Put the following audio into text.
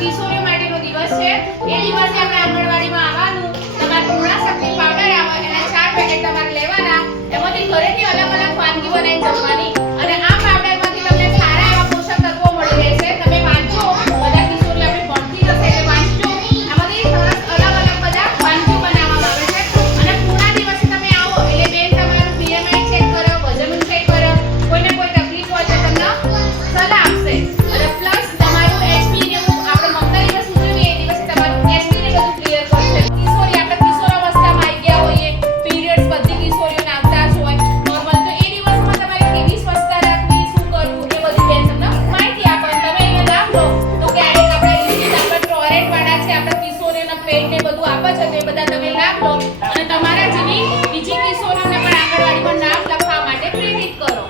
કિશોરીઓ માટેનો દિવસ છે. એ દિવસે આપણે આંગણવાડીમાં આવવાનું, તમારે પૂર્ણ શક્તિ પાવડર આવે એના 4 પેકેટ તમારે લેવાના. એમાંથી ઘરેથી અલગ અલગ વાનગી બનાવીને જમવાની અને આ પાવડરમાંથી તમને સારા એવા પોષક તત્વો મળી રહેશે. તમે વાંચો, બધા કિશોરીઓ આપણે ભણતી જશે એટલે વાંચજો. આમાંથી સરસ અલગ અલગ બધા વાનગીઓ બનાવવામાં આવે છે અને પૂર્ણ દિવસે તમે આવો એટલે બેન તમારું BMI ચેક કરો, વજન ચેક કરો, કોઈને કોઈ તકલીફ હોય તો તમને સલાહ આપશે. અને પ્લસ તમારું HP ને આપણે મમતા દિવસ ઉજવીએ એ દિવસે તમારું HP ને બધું ક્લિયર કરશે. કિશોરી આપણે કિશોરાવસ્થામાં આવી ગયા હોઈએ, પીરિયડ્સ બધી કિશોરીઓને આવતા જ હોય નોર્મલ, તો એ દિવસમાં તમારે કેવી સ્વચ્છતા રાખવી, શું કરવું એ બધી બેન તમને માહિતી આપે. તમે અહીંયા લાવ લો તો ક્યારેક આપણે આપણે ટોરેન્ટ વાળા છે, આપણે કિશોરીઓના પેટ ને બધું આપે છે, તો એ બધા તમે લાવ લો અને તમારા જેવી બીજી કિશોરીઓને પણ આંગણવાડીમાં નામ લખવા માટે પ્રેરિત કરો.